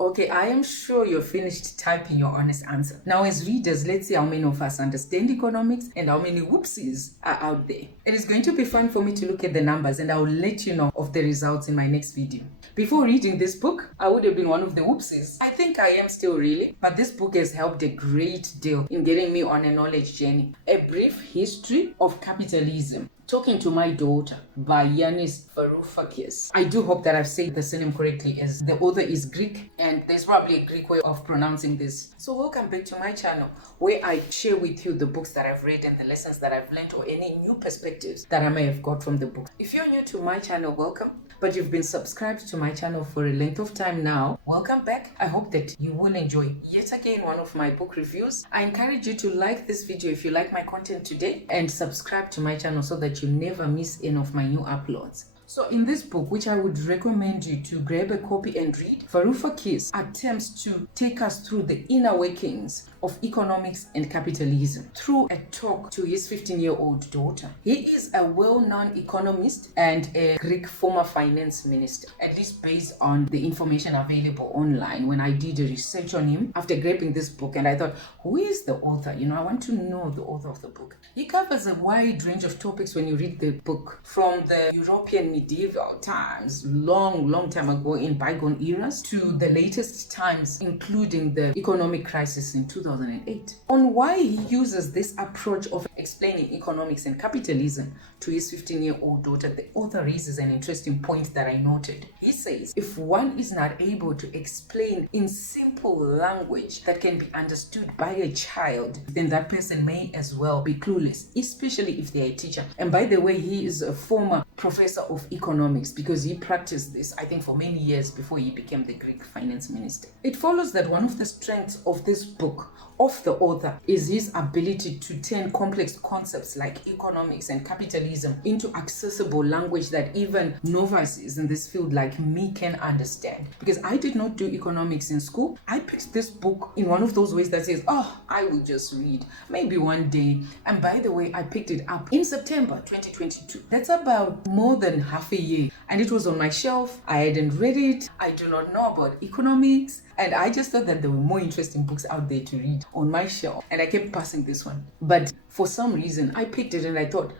Okay, I am sure you're finished typing your honest answer. Now, as readers, let's see how many of us understand economics and how many whoopsies are out there. It is going to be fun for me to look at the numbers, and I will let you know of the results in my next video. Before reading this book, I would have been one of the whoopsies. I think I am still really, but this book has helped a great deal in getting me on a knowledge journey. A Brief History of Capitalism. Talking to My Daughter by Yanis Varoufakis. I do hope that I've said the surname correctly, as the author is Greek and there's probably a Greek way of pronouncing this. So welcome back to my channel, where I share with you the books that I've read and the lessons that I've learned, or any new perspectives that I may have got from the book. If you're new to my channel, welcome. But you've been subscribed to my channel for a length of time now, welcome back. I hope that you will enjoy yet again one of my book reviews. I encourage you to like this video if you like my content today, and subscribe to my channel so that you never miss any of my new uploads. So in this book, which I would recommend you to grab a copy and read, Varoufakis attempts to take us through the inner workings of economics and capitalism through a talk to his 15-year-old daughter. He is a well-known economist and a Greek former finance minister, at least based on the information available online when I did a research on him after grabbing this book. And I thought, who is the author? I want to know the author of the book. He covers a wide range of topics when you read the book, from the European medieval times, long time ago in bygone eras, to the latest times, including the economic crisis in 2008. On why he uses this approach of explaining economics and capitalism to his 15-year-old daughter, the author raises an interesting point that I noted. He says, if one is not able to explain in simple language that can be understood by a child, then that person may as well be clueless, especially if they're a teacher. And by the way, he is a former professor of economics, because he practiced this, I think, for many years before he became the Greek finance minister. It follows that one of the strengths of this book, of the author, is his ability to turn complex concepts like economics and capitalism into accessible language that even novices in this field like me can understand. Because I did not do economics in school, I picked this book in one of those ways that says, oh, I will just read, maybe one day. And by the way, I picked it up in September 2022. That's about more than half a year, and it was on my shelf. I hadn't read it. I do not know about economics, and I just thought that there were more interesting books out there to read on my shelf, and I kept passing this one. But for some reason, I picked it and I thought,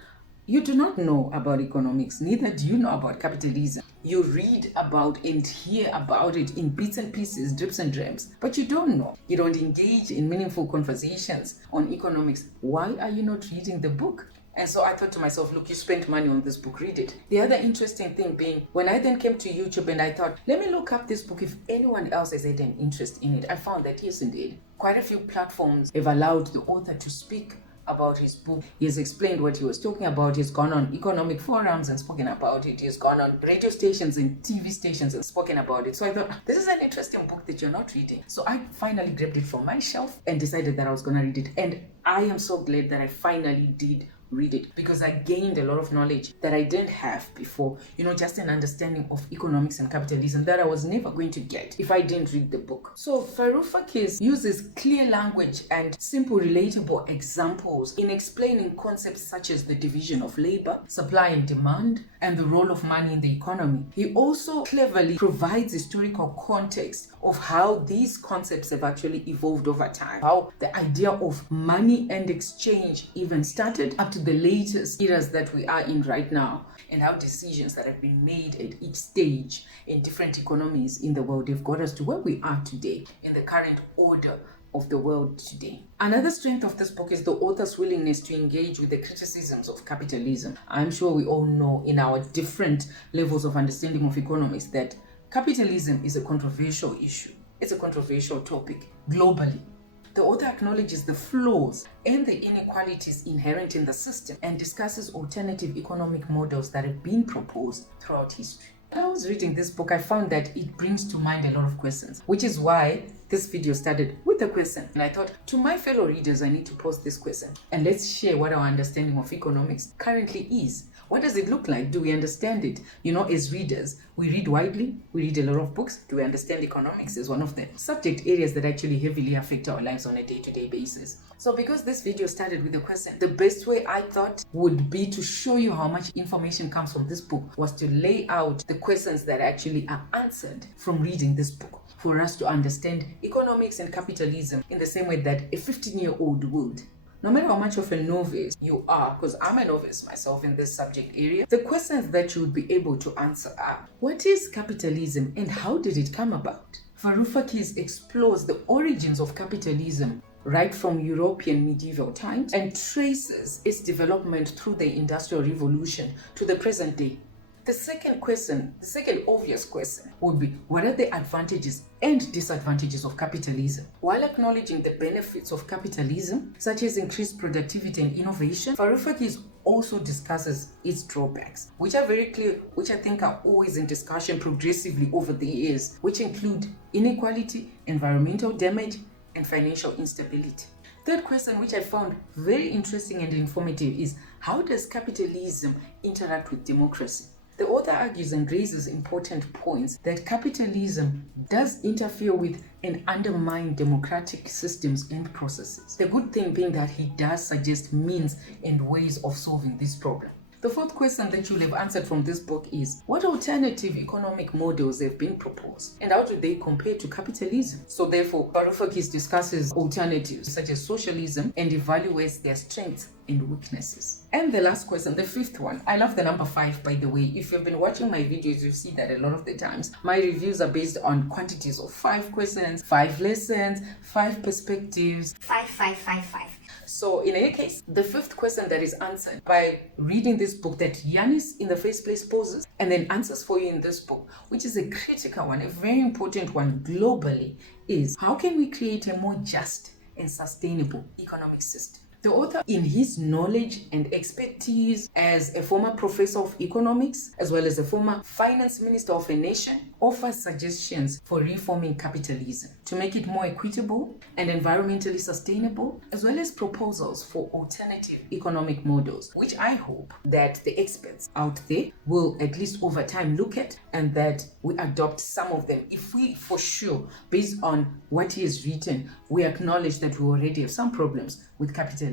you do not know about economics, neither do you know about capitalism. You read about and hear about it in bits and pieces, drips and drabs, but you don't know. You don't engage in meaningful conversations on economics. Why are you not reading the book? And so I thought to myself, look, you spent money on this book, read it. The other interesting thing being, when I then came to YouTube and I thought, let me look up this book if anyone else has had an interest in it, I found that yes, indeed, quite a few platforms have allowed the author to speak about his book. He has explained what he was talking about. He's gone on economic forums and spoken about it. He's gone on radio stations and TV stations and spoken about it. So I thought, this is an interesting book that you're not reading. So I finally grabbed it from my shelf and decided that I was going to read it. And I am so glad that I finally did read it, because I gained a lot of knowledge that I didn't have before. Just an understanding of economics and capitalism that I was never going to get if I didn't read the book. So Varoufakis uses clear language and simple, relatable examples in explaining concepts such as the division of labor, supply and demand, and the role of money in the economy. He also cleverly provides historical context of how these concepts have actually evolved over time, how the idea of money and exchange even started, up to the latest eras that we are in right now, and how decisions that have been made at each stage in different economies in the world have got us to where we are today in the current order of the world today. Another strength of this book is the author's willingness to engage with the criticisms of capitalism. I'm sure we all know in our different levels of understanding of economics that capitalism is a controversial issue. It's a controversial topic globally. The author acknowledges the flaws and the inequalities inherent in the system and discusses alternative economic models that have been proposed throughout history. When I was reading this book, I found that it brings to mind a lot of questions, which is why this video started with a question. And I thought, to my fellow readers, I need to pose this question, and let's share what our understanding of economics currently is. What does it look like? Do we understand it? As readers, we read widely, we read a lot of books. Do we understand economics is one of the subject areas that actually heavily affect our lives on a day-to-day basis? So because this video started with a question, the best way I thought would be to show you how much information comes from this book was to lay out the questions that actually are answered from reading this book for us to understand economics and capitalism in the same way that a 15-year-old would. No matter how much of a novice you are, because I'm a novice myself in this subject area, the questions that you would be able to answer are: what is capitalism and how did it come about? Varoufakis explores the origins of capitalism right from European medieval times and traces its development through the Industrial Revolution to the present day. The second obvious question would be: what are the advantages and disadvantages of capitalism? While acknowledging the benefits of capitalism, such as increased productivity and innovation, Varoufakis also discusses its drawbacks, which are very clear, which I think are always in discussion progressively over the years, which include inequality, environmental damage, and financial instability. Third question, which I found very interesting and informative, is: how does capitalism interact with democracy? The author argues and raises important points that capitalism does interfere with and undermine democratic systems and processes. The good thing being that he does suggest means and ways of solving this problem. The fourth question that you'll have answered from this book is: what alternative economic models have been proposed and how do they compare to capitalism? So therefore, Varoufakis discusses alternatives such as socialism and evaluates their strengths and weaknesses. And the last question, the fifth one, I love the number 5, by the way. If you've been watching my videos, you see that a lot of the times my reviews are based on quantities of 5 questions, 5 lessons, 5 perspectives, 5. So in any case, the fifth question that is answered by reading this book that Yanis in the first place poses and then answers for you in this book, which is a critical one, a very important one globally, is: how can we create a more just and sustainable economic system? The author, in his knowledge and expertise as a former professor of economics, as well as a former finance minister of a nation, offers suggestions for reforming capitalism to make it more equitable and environmentally sustainable, as well as proposals for alternative economic models, which I hope that the experts out there will at least over time look at, and that we adopt some of them. If we, for sure, based on what he has written, we acknowledge that we already have some problems with capitalism.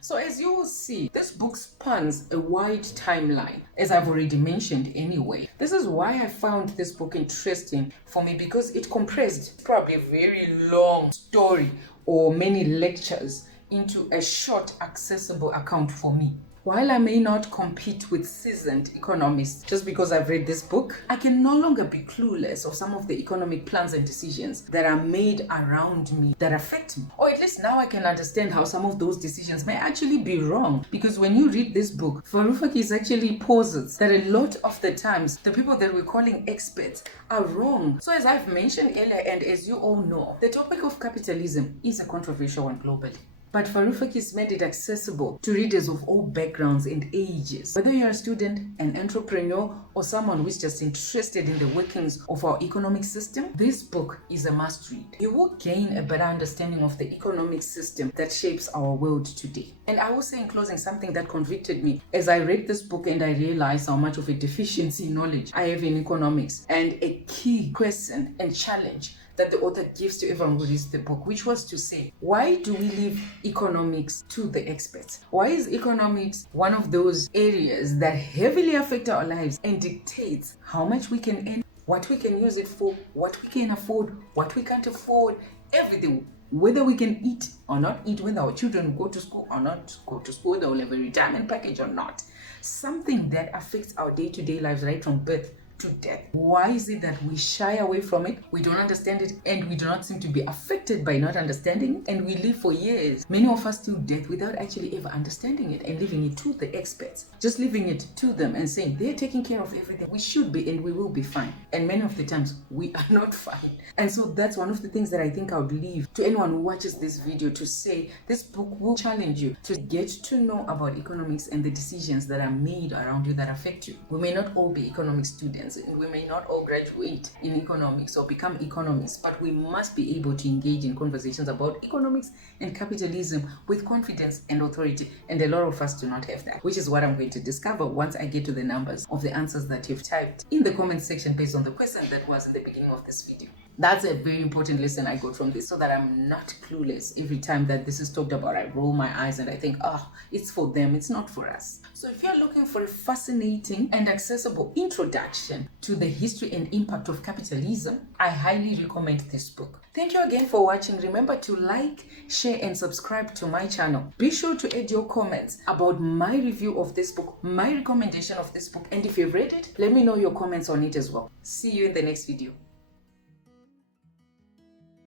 So as you will see, this book spans a wide timeline, as I've already mentioned anyway. This is why I found this book interesting for me, because it compressed probably a very long story or many lectures into a short, accessible account for me. While I may not compete with seasoned economists just because I've read this book, I can no longer be clueless of some of the economic plans and decisions that are made around me that affect me. Or at least now I can understand how some of those decisions may actually be wrong. Because when you read this book, Varoufakis actually posits that a lot of the times, the people that we're calling experts are wrong. So as I've mentioned earlier, and as you all know, the topic of capitalism is a controversial one globally. But Varoufakis made it accessible to readers of all backgrounds and ages. Whether you're a student, an entrepreneur, or someone who's just interested in the workings of our economic system, this book is a must read. You will gain a better understanding of the economic system that shapes our world today. And I will say in closing something that convicted me as I read this book and I realized how much of a deficiency in knowledge I have in economics, and a key question and challenge that the author gives to everyone who reads the book, which was to say, why do we leave economics to the experts? Why is economics one of those areas that heavily affect our lives and dictates how much we can earn, what we can use it for, what we can afford, what we can't afford, everything, whether we can eat or not eat, whether our children go to school or not go to school, they will have a retirement package or not. Something that affects our day-to-day lives right from birth to death. Why is it that we shy away from it? We don't understand it, and we do not seem to be affected by not understanding it, and we live for years, many of us till death, without actually ever understanding it and leaving it to the experts, just leaving it to them and saying they're taking care of everything. We should be and we will be fine, and many of the times we are not fine. And so that's one of the things that I think I would leave to anyone who watches this video, to say this book will challenge you to get to know about economics and the decisions that are made around you that affect you. We may not all be economic students, students, we may not all graduate in economics or become economists, but we must be able to engage in conversations about economics and capitalism with confidence and authority. And a lot of us do not have that, which is what I'm going to discover once I get to the numbers of the answers that you've typed in the comment section based on the question that was in the beginning of this video. That's a very important lesson I got from this, so that I'm not clueless every time that this is talked about. I roll my eyes and I think, oh, it's for them, it's not for us. So if you're looking for a fascinating and accessible introduction to the history and impact of capitalism, I highly recommend this book. Thank you again for watching. Remember to like, share, and subscribe to my channel. Be sure to add your comments about my review of this book, my recommendation of this book, and if you've read it, let me know your comments on it as well. See you in the next video.